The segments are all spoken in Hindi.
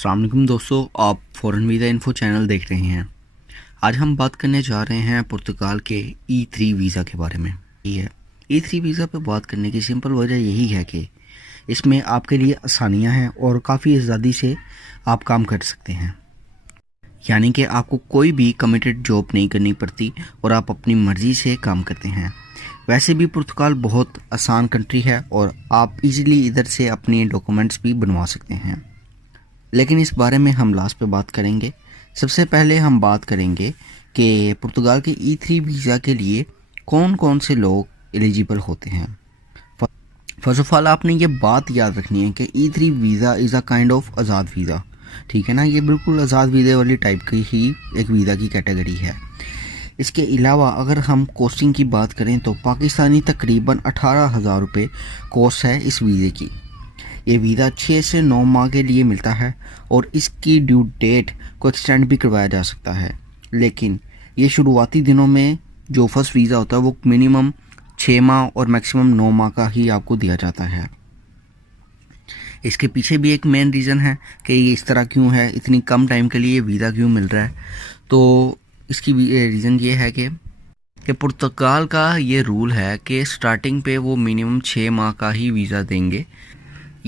अस्सलाम वालेकुम दोस्तों, आप फ़ॉरेन वीज़ा इन्फो चैनल देख रहे हैं। आज हम बात करने जा रहे हैं पुर्तगाल के E3 वीज़ा के बारे में। ये E3 वीज़ा पे बात करने की सिंपल वजह यही है कि इसमें आपके लिए आसानियां हैं और काफ़ी आज़ादी से आप काम कर सकते हैं। यानी कि आपको कोई भी कमिटेड जॉब नहीं करनी पड़ती और आप अपनी मर्ज़ी से काम करते हैं। वैसे भी पुर्तगाल बहुत आसान कंट्री है और आप इजीली इधर से अपने डॉक्यूमेंट्स भी बनवा सकते हैं, लेकिन इस बारे में हम लास्ट पे बात करेंगे। सबसे पहले हम बात करेंगे कि पुर्तगाल के E3 वीज़ा के लिए कौन कौन से लोग एलिजिबल होते हैं। फर्स्ट ऑफ ऑल आपने ये बात याद रखनी है कि E3 visa is a kind of Azad visa, ठीक है ना। ये बिल्कुल आज़ाद वीज़ा वाली टाइप की ही एक वीज़ा की कैटेगरी है। इसके अलावा अगर हम कॉस्टिंग की बात करें तो पाकिस्तानी तकरीबन 18,000 रुपये कॉस्ट है इस वीज़े की। ये वीज़ा 6 से 9 माह के लिए मिलता है और इसकी ड्यू डेट को एक्सटेंड भी करवाया जा सकता है, लेकिन ये शुरुआती दिनों में जो फर्स्ट वीज़ा होता है वो मिनिमम 6 माह और मैक्सिमम 9 माह का ही आपको दिया जाता है। इसके पीछे भी एक मेन रीज़न है कि ये इस तरह क्यों है, इतनी कम टाइम के लिए वीज़ा क्यों मिल रहा है। तो इसकी रीज़न ये है कि पुर्तगाल का ये रूल है कि स्टार्टिंग पे वो मिनिमम 6 माह का ही वीज़ा देंगे।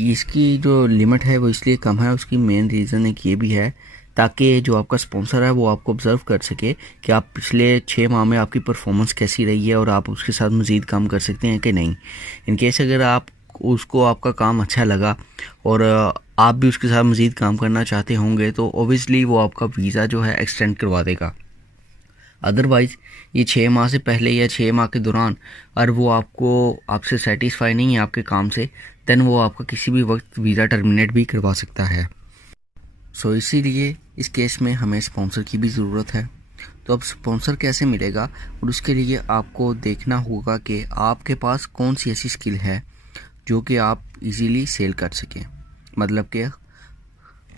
इसकी जो लिमिट है वो इसलिए कम है, उसकी मेन रीज़न एक ये भी है ताकि जो आपका स्पॉन्सर है वो आपको ऑब्ज़र्व कर सके कि आप पिछले 6 माह में आपकी परफॉर्मेंस कैसी रही है और आप उसके साथ मज़ीद काम कर सकते हैं कि नहीं। इन केस अगर आप उसको आपका काम अच्छा लगा और आप भी उसके साथ मज़ीद काम करना चाहते होंगे तो ओबियसली वो आपका वीज़ा जो है एक्सटेंड करवा देगा। अदरवाइज़ ये 6 माह से पहले या 6 माह के दौरान अगर वो आपसे सेटिस्फाई नहीं है आपके काम से, देन वो आपका किसी भी वक्त वीज़ा टर्मिनेट भी करवा सकता है। सो इसीलिए इस केस में हमें स्पॉन्सर की भी ज़रूरत है। तो अब स्पॉन्सर कैसे मिलेगा, और उसके लिए आपको देखना होगा कि आपके पास कौन सी ऐसी स्किल है जो कि आप इजीली सेल कर सकें। मतलब कि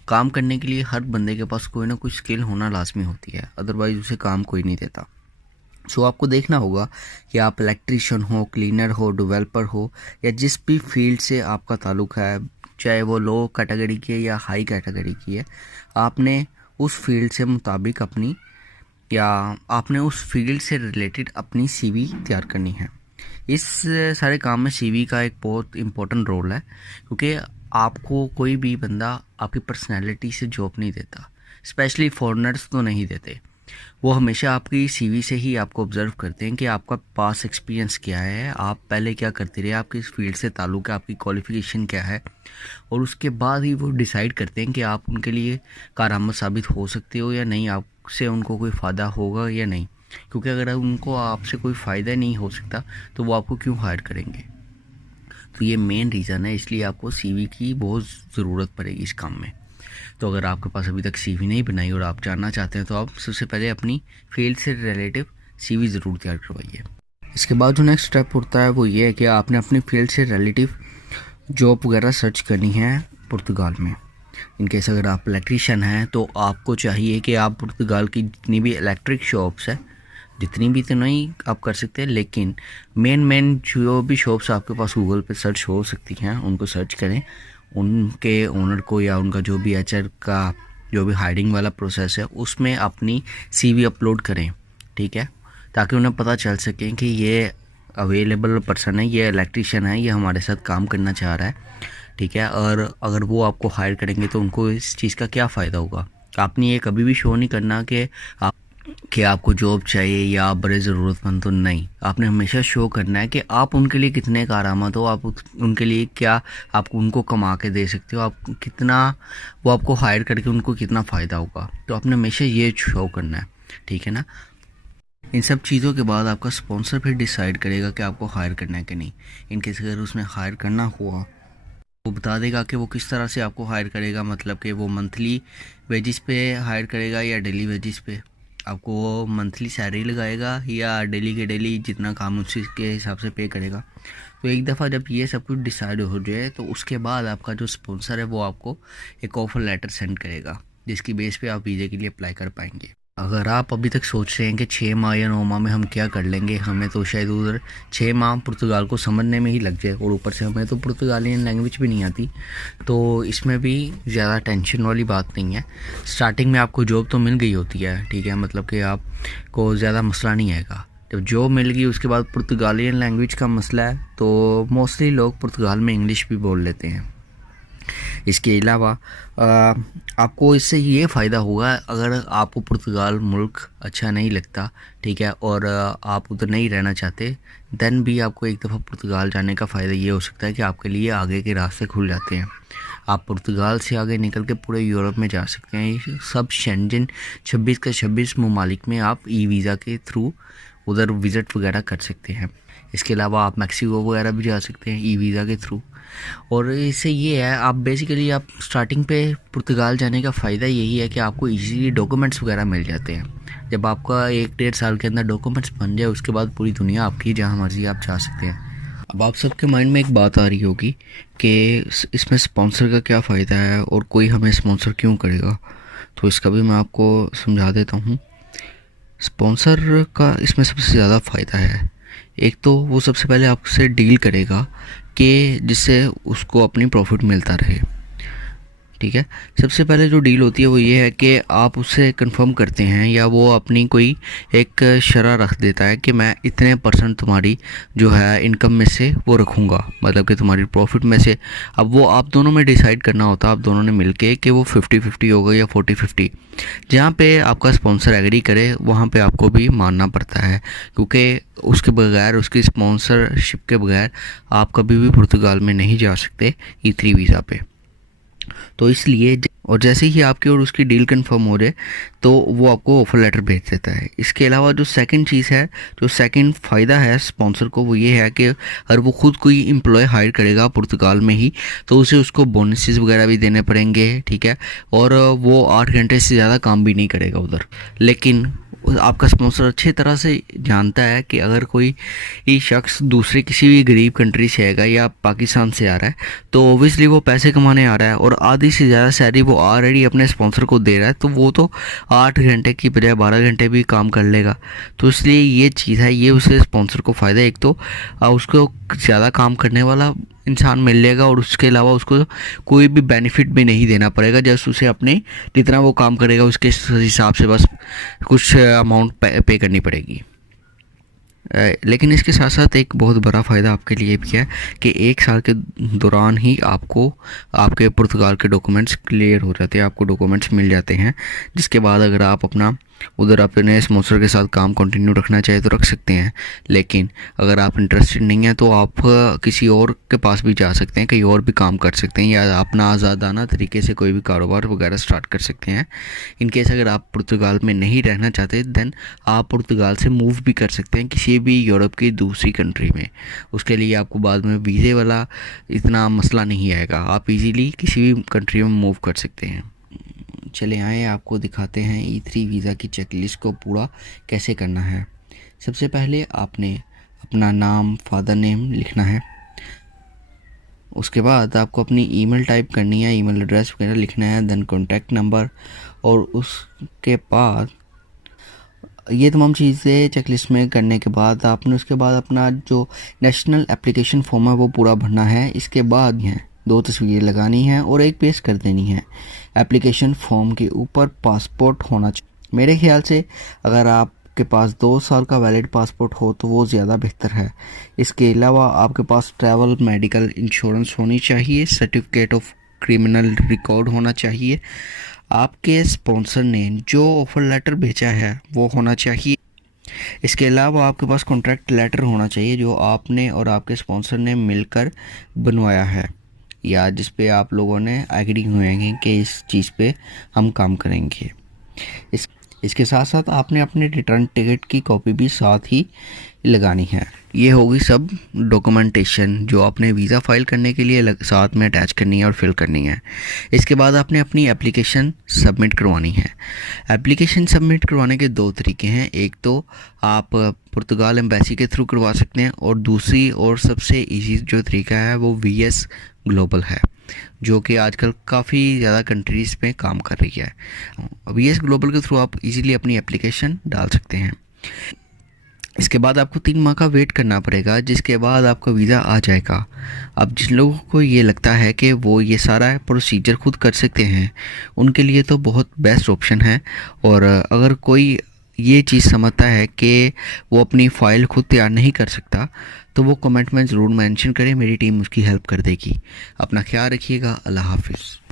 काम करने के लिए हर बंदे के पास कोई ना कोई स्किल होना लाजमी होती है, अदरवाइज़ उसे काम कोई नहीं देता। सो आपको देखना होगा कि आप इलेक्ट्रीशियन हो, क्लीनर हो, डेवलपर हो या जिस भी फील्ड से आपका ताल्लुक़ है, चाहे वो लो कैटेगरी की है या हाई कैटेगरी की है, आपने उस फील्ड से मुताबिक आपने उस फील्ड से रिलेटेड अपनी CV तैयार करनी है। इस सारे काम में CV का एक बहुत इम्पोर्टेंट रोल है, क्योंकि आपको कोई भी बंदा आपकी पर्सनैलिटी से जॉब नहीं देता, स्पेशली फॉरेनर्स तो नहीं देते। वो हमेशा आपकी CV से ही आपको ऑब्ज़र्व करते हैं कि आपका पास एक्सपीरियंस क्या है, आप पहले क्या करते रहे, आपकी इस फील्ड से ताल्लुक़ है, आपकी क्वालिफ़िकेशन क्या है, और उसके बाद ही वो डिसाइड करते हैं कि आप उनके लिए कारआमद साबित हो सकते हो या नहीं, आपसे उनको कोई फ़ायदा होगा या नहीं। क्योंकि अगर उनको आपसे कोई फ़ायदा नहीं हो सकता तो वो आपको क्यों हायर करेंगे। तो ये मेन रीज़न है, इसलिए आपको CV की बहुत ज़रूरत पड़ेगी इस काम में। तो अगर आपके पास अभी तक CV नहीं बनाई और आप जानना चाहते हैं तो आप सबसे पहले अपनी फील्ड से रिलेटिव CV ज़रूर तैयार करवाइए। इसके बाद जो नेक्स्ट स्टेप होता है वो ये है कि आपने अपनी फील्ड से रिलेटिव जॉब वगैरह सर्च करनी है पुर्तगाल में। इनकेस अगर आप इलेक्ट्रीशियन हैं तो आपको चाहिए कि आप पुर्तगाल की जितनी भी इलेक्ट्रिक शॉप्स है, जितनी भी तो नहीं आप कर सकते हैं, लेकिन मेन जो भी शॉप्स आपके पास गूगल पे सर्च हो सकती हैं उनको सर्च करें, उनके ओनर को या उनका जो भी HR का जो भी हायरिंग वाला प्रोसेस है उसमें अपनी CV अपलोड करें, ठीक है, ताकि उन्हें पता चल सके कि ये अवेलेबल पर्सन है, ये इलेक्ट्रीशियन है, ये हमारे साथ काम करना चाह रहा है, ठीक है। और अगर वो आपको हायर करेंगे तो उनको इस चीज़ का क्या फ़ायदा होगा। आपने ये कभी भी शो नहीं करना कि आपको जॉब चाहिए या आप बड़े ज़रूरतमंद, तो नहीं, आपने हमेशा शो करना है कि आप उनके लिए कितने कारआमद हो, आप उनके लिए क्या आप उनको कमा के दे सकते हो, आप कितना वो आपको हायर करके उनको कितना फ़ायदा होगा। तो आपने हमेशा ये शो करना है, ठीक है ना। इन सब चीज़ों के बाद आपका स्पॉन्सर फिर डिसाइड करेगा कि आपको हायर करना है कि नहीं। इनकेस अगर उसने हायर करना हुआ वो बता देगा कि वो किस तरह से आपको हायर करेगा, मतलब कि वो मंथली वेजिस पे हायर करेगा या डेली वेजिस पे, आपको वो मंथली सैलरी लगाएगा या डेली के डेली जितना काम उसी के हिसाब से पे करेगा। तो एक दफ़ा जब ये सब कुछ डिसाइड हो जाए तो उसके बाद आपका जो स्पॉन्सर है वो आपको एक ऑफ़र लेटर सेंड करेगा, जिसकी बेस पे आप वीज़े के लिए अप्लाई कर पाएंगे। अगर आप अभी तक सोच रहे हैं कि 6 माह या 9 माह में हम क्या कर लेंगे, हमें तो शायद उधर 6 माह पुर्तगाल को समझने में ही लग जाए और ऊपर से हमें तो पुर्तगालियन लैंग्वेज भी नहीं आती, तो इसमें भी ज़्यादा टेंशन वाली बात नहीं है। स्टार्टिंग में आपको जॉब तो मिल गई होती है, ठीक है, मतलब कि आपको ज़्यादा मसला नहीं आएगा। जब जॉब मिल गई उसके बाद पुर्तगालियन लैंग्वेज का मसला है, तो मोस्टली लोग पुर्तगाल में इंग्लिश भी बोल लेते हैं। इसके अलावा आपको इससे ये फ़ायदा होगा, अगर आपको पुर्तगाल मुल्क अच्छा नहीं लगता, ठीक है, और आप उधर नहीं रहना चाहते, देन भी आपको एक दफ़ा पुर्तगाल जाने का फ़ायदा ये हो सकता है कि आपके लिए आगे के रास्ते खुल जाते हैं। आप पुर्तगाल से आगे निकल के पूरे यूरोप में जा सकते हैं। ये सब शेंजन 26 के 26 ममालिक में आप ई वीज़ा के थ्रू उधर विज़िट वगैरह कर सकते हैं। इसके अलावा आप मैक्सिको वगैरह भी जा सकते हैं ई वीज़ा के थ्रू। और इससे ये है, आप बेसिकली आप स्टार्टिंग पे पुर्तगाल जाने का फ़ायदा यही है कि आपको इजीली डॉक्यूमेंट्स वगैरह मिल जाते हैं। जब आपका 1-1.5 साल के अंदर डॉक्यूमेंट्स बन जाए उसके बाद पूरी दुनिया आपकी, जहाँ मर्ज़ी आप जा सकते हैं। अब आप सबके माइंड में एक बात आ रही होगी कि इसमें स्पॉन्सर का क्या फ़ायदा है और कोई हमें स्पॉन्सर क्यों करेगा, तो इसका भी मैं आपको समझा देता हूँ। स्पॉन्सर का इसमें सबसे ज़्यादा फ़ायदा है, एक तो वो सबसे पहले आपसे डील करेगा कि जिससे उसको अपनी प्रॉफिट मिलता रहे, ठीक है। सबसे पहले जो डील होती है वो ये है कि आप उससे कंफर्म करते हैं या वो अपनी कोई एक शरह रख देता है कि मैं इतने % तुम्हारी जो है इनकम में से वो रखूँगा, मतलब कि तुम्हारी प्रॉफिट में से। अब वो आप दोनों में डिसाइड करना होता है, आप दोनों ने मिलके कि वो 50-50 होगा या 40-50। जहाँ पे आपका स्पॉन्सर एग्री करे वहाँ पे आपको भी मानना पड़ता है, क्योंकि उसके बगैर, उसकी स्पॉन्सरशिप के बगैर आप कभी भी पुर्तगाल में नहीं जा सकते E3 वीज़ा पे। तो इसलिए और जैसे ही आपकी और उसकी डील कंफर्म हो जाए तो वो आपको ऑफ़र लेटर भेज देता है। इसके अलावा जो सेकंड चीज़ है, जो सेकंड फ़ायदा है स्पॉन्सर को, वो ये है कि अगर वो खुद कोई एम्प्लॉय हायर करेगा पुर्तगाल में ही तो उसे उसको बोनसेस वगैरह भी देने पड़ेंगे, ठीक है, और वो 8 घंटे से ज़्यादा काम भी नहीं करेगा उधर। लेकिन आपका स्पॉन्सर अच्छी तरह से जानता है कि अगर कोई ये शख्स दूसरे किसी भी गरीब कंट्री से आएगा या पाकिस्तान से आ रहा है तो ओबियसली वो पैसे कमाने आ रहा है और आधी से ज़्यादा सैलरी वो ऑलरेडी अपने स्पॉन्सर को दे रहा है, तो वो तो 8 घंटे की बजाय 12 घंटे भी काम कर लेगा। तो इसलिए ये चीज़ है, ये उसे स्पॉन्सर को फ़ायदा है। एक तो उसको ज़्यादा काम करने वाला इंसान मिल जाएगा और उसके अलावा उसको कोई भी बेनिफिट भी नहीं देना पड़ेगा, जस्ट उसे अपने जितना वो काम करेगा उसके हिसाब से बस कुछ अमाउंट पे करनी पड़ेगी। लेकिन इसके साथ साथ एक बहुत बड़ा फ़ायदा आपके लिए भी है कि 1 साल के दौरान ही आपको आपके पुर्तगाल के डॉक्यूमेंट्स क्लियर हो जाते हैं, आपको डॉक्यूमेंट्स मिल जाते हैं, जिसके बाद अगर आप अपना उधर अपने स्पॉन्सर के साथ काम कंटिन्यू रखना चाहे तो रख सकते हैं। लेकिन अगर आप इंटरेस्टेड नहीं हैं तो आप किसी और के पास भी जा सकते हैं, कहीं और भी काम कर सकते हैं या अपना आज़ादाना तरीके से कोई भी कारोबार वगैरह स्टार्ट कर सकते हैं। इन केस अगर आप पुर्तगाल में नहीं रहना चाहते देन आप पुर्तगाल से मूव भी कर सकते हैं किसी भी यूरोप की दूसरी कंट्री में। उसके लिए आपको बाद में वीज़े वाला इतना मसला नहीं आएगा, आप इजीली किसी भी कंट्री में मूव कर सकते हैं। चले आए आपको दिखाते हैं E3 वीज़ा की चेकलिस्ट को पूरा कैसे करना है। सबसे पहले आपने अपना नाम, फादर नेम लिखना है। उसके बाद आपको अपनी ईमेल टाइप करनी है, ईमेल एड्रेस वगैरह लिखना है, देन कॉन्टैक्ट नंबर, और उसके बाद ये तमाम चीज़ें चेकलिस्ट में करने के बाद आपने उसके बाद अपना जो नेशनल एप्लीकेशन फॉर्म है वो पूरा भरना है। इसके बाद है 2 तस्वीरें लगानी हैं और एक पेस्ट कर देनी है। एप्लीकेशन फॉर्म के ऊपर पासपोर्ट होना चाहिए। मेरे ख्याल से अगर आपके पास 2 साल का वैलिड पासपोर्ट हो तो वो ज़्यादा बेहतर है। इसके अलावा आपके पास ट्रैवल मेडिकल इंश्योरेंस होनी चाहिए, सर्टिफिकेट ऑफ क्रिमिनल रिकॉर्ड होना चाहिए, आपके स्पॉन्सर ने जो ऑफ़र लेटर भेजा है वो होना चाहिए। इसके अलावा आपके पास कॉन्ट्रैक्ट लेटर होना चाहिए जो आपने और आपके स्पॉन्सर ने मिलकर बनवाया है या जिस पे आप लोगों ने एग्री हुए हैं कि इस चीज़ पे हम काम करेंगे। इसके साथ साथ आपने अपने रिटर्न टिकट की कॉपी भी साथ ही लगानी है। ये होगी सब डॉक्यूमेंटेशन जो आपने वीज़ा फ़ाइल करने के लिए साथ में अटैच करनी है और फिल करनी है। इसके बाद आपने अपनी एप्लीकेशन सबमिट करवानी है। एप्लीकेशन सबमिट करवाने के 2 तरीके हैं, एक तो आप पुर्तगाल एम्बेसी के थ्रू करवा सकते हैं और दूसरी और सबसे ईजी जो तरीका है वो VS ग्लोबल है। जो कि आजकल काफ़ी ज़्यादा कंट्रीज़ में काम कर रही है। वीएस ग्लोबल के थ्रू आप इजीली अपनी एप्लीकेशन डाल सकते हैं। इसके बाद आपको 3 माह का वेट करना पड़ेगा, जिसके बाद आपका वीज़ा आ जाएगा। अब जिन लोगों को ये लगता है कि वो ये सारा प्रोसीजर खुद कर सकते हैं, उनके लिए तो बहुत बेस्ट ऑप्शन है। और अगर कोई ये चीज़ समझता है कि वो अपनी फ़ाइल खुद तैयार नहीं कर सकता, तो वो कमेंट में ज़रूर मेंशन करें, मेरी टीम उसकी हेल्प कर देगी। अपना ख्याल रखिएगा। अल्लाह हाफ़िज़।